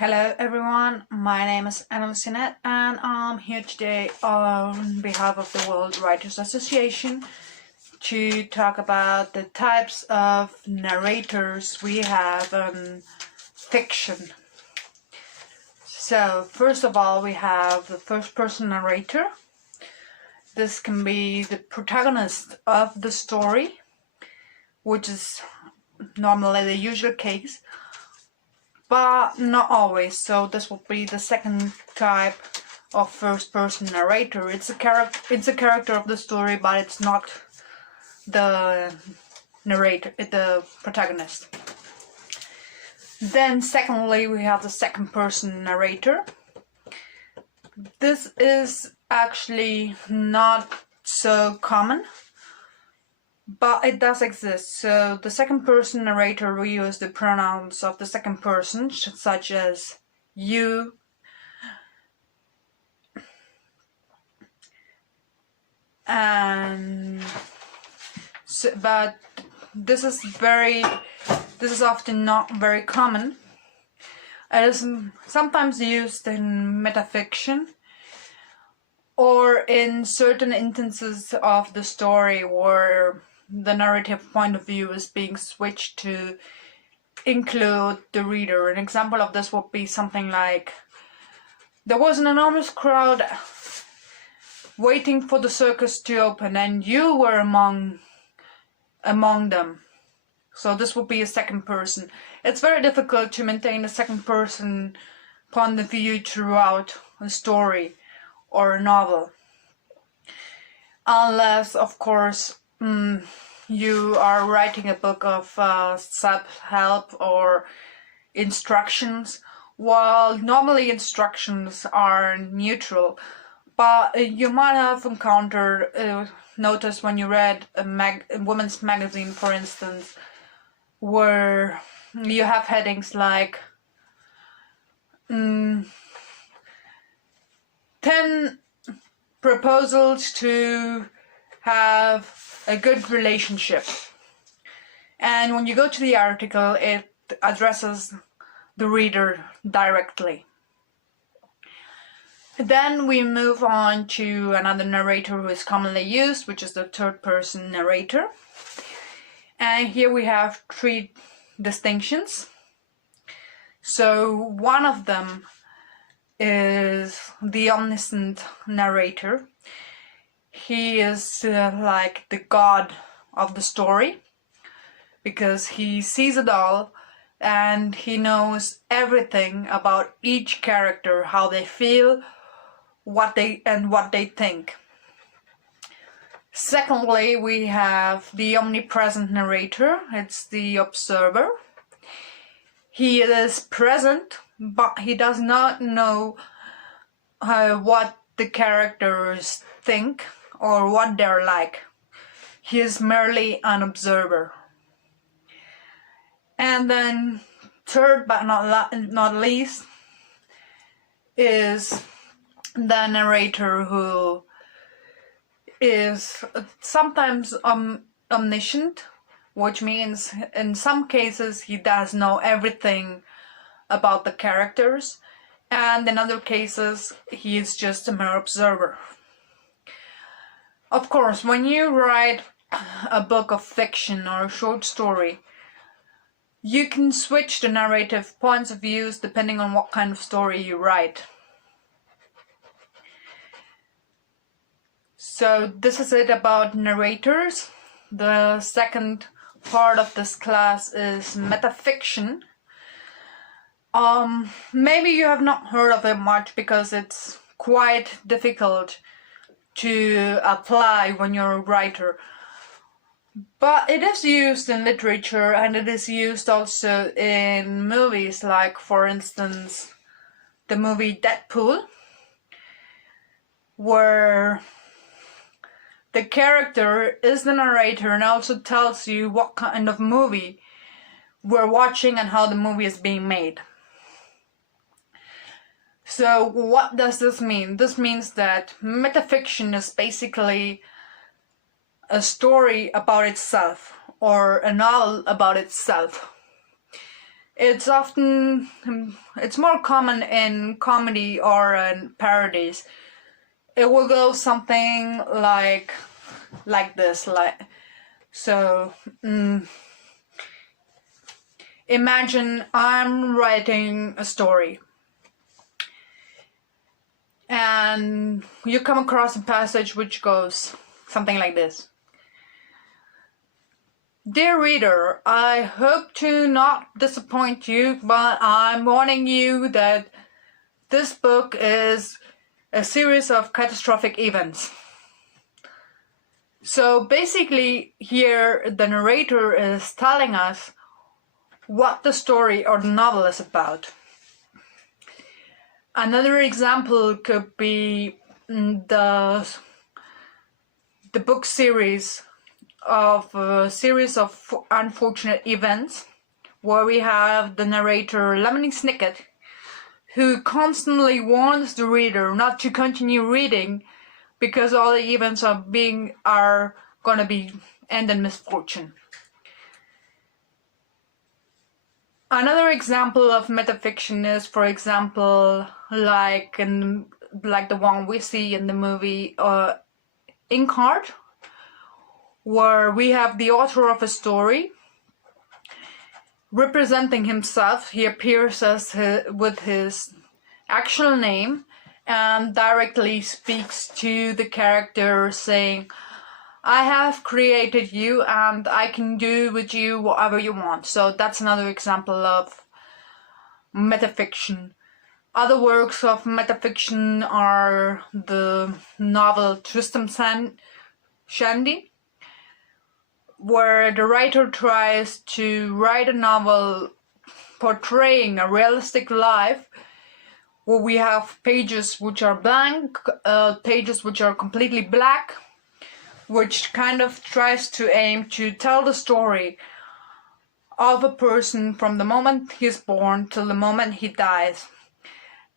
Hello everyone, my name is Annalisa and I'm here today on behalf of the World Writers Association to talk about the types of narrators we have in fiction. So first of all we have the first person narrator. This can be the protagonist of the story, which is normally the usual case, but not always. So this will be the second type of first-person narrator. It's a character of the story, but it's not the narrator, the protagonist. Then secondly, we have the second-person narrator. This is actually not so common, but it does exist. So the second person narrator will use the pronouns of the second person, such as you, and so, but this is often not very common. It is sometimes used in metafiction or in certain instances of the story where the narrative point of view is being switched to include the reader. An example of this would be something like, there was an enormous crowd waiting for the circus to open and you were among them. So this would be a second person. It's very difficult to maintain a second person point of view throughout a story or a novel, unless of course you are writing a book of self-help or instructions. While normally instructions are neutral, but you might have noticed when you read a women's magazine, for instance, where you have headings like 10 proposals to have a good relationship, and when you go to the article it addresses the reader directly. Then we move on to another narrator who is commonly used, which is the third person narrator, and here we have three distinctions. So one of them is the omniscient narrator. He is like the god of the story, because he sees it all and he knows everything about each character, how they feel, what they think. Secondly, we have the omnipresent narrator. It's the observer. He is present, but he does not know what the characters think or what they're like. He is merely an observer. And then third but not least is the narrator, who is sometimes omniscient, which means in some cases he does know everything about the characters, and in other cases he is just a mere observer. Of course, when you write a book of fiction or a short story, you can switch the narrative points of views depending on what kind of story you write. So this is it about narrators. The second part of this class is metafiction. Maybe you have not heard of it much because it's quite difficult to apply when you're a writer. But it is used in literature, and it is used also in movies, like for instance the movie Deadpool, where the character is the narrator and also tells you what kind of movie we're watching and how the movie is being made. So what does this mean? This means that metafiction is basically a story about itself, or a novel about itself. It's often, it's more common in comedy or in parodies. It will go something like this, so. Imagine I'm writing a story, and you come across a passage which goes something like this. Dear reader, I hope to not disappoint you, but I'm warning you that this book is a series of catastrophic events. So basically here the narrator is telling us what the story or the novel is about. Another example could be the book series of a series of unfortunate events, where we have the narrator Lemony Snicket, who constantly warns the reader not to continue reading because all the events are gonna be end in misfortune. Another example of metafiction is, for example, like the one we see in the movie Inkheart, where we have the author of a story representing himself. He appears with his actual name and directly speaks to the character saying, I have created you and I can do with you whatever you want. So that's another example of metafiction. Other works of metafiction are the novel Tristram Shandy, where the writer tries to write a novel portraying a realistic life, where we have pages which are blank, pages which are completely black, which kind of tries to aim to tell the story of a person from the moment he's born till the moment he dies.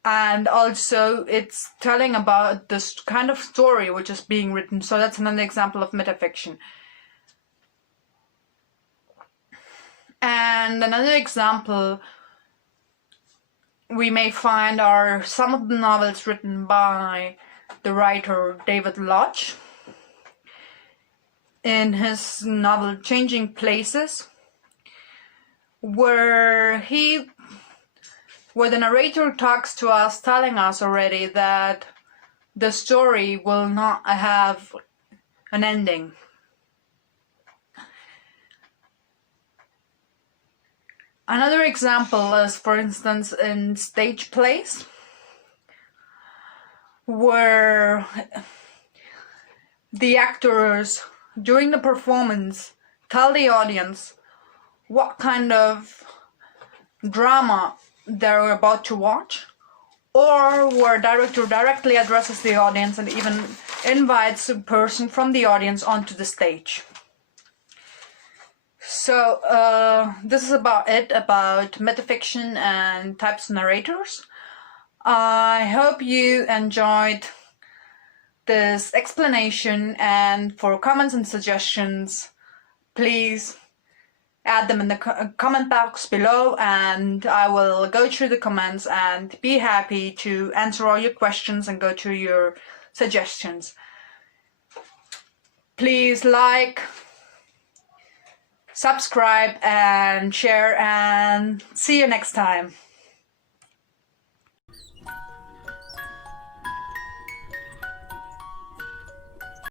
And also it's telling about this kind of story which is being written. So that's another example of metafiction. And another example we may find are some of the novels written by the writer David Lodge. In his novel Changing Places, where the narrator talks to us, telling us already that the story will not have an ending. Another example is, for instance, in Stage Plays, where the actors during the performance tell the audience what kind of drama they're about to watch, or where a director directly addresses the audience and even invites a person from the audience onto the stage. So this is about it, about metafiction and types of narrators. I hope you enjoyed this explanation, and for comments and suggestions, please add them in the comment box below, and I will go through the comments and be happy to answer all your questions and go through your suggestions. Please like, subscribe and share, and see you next time.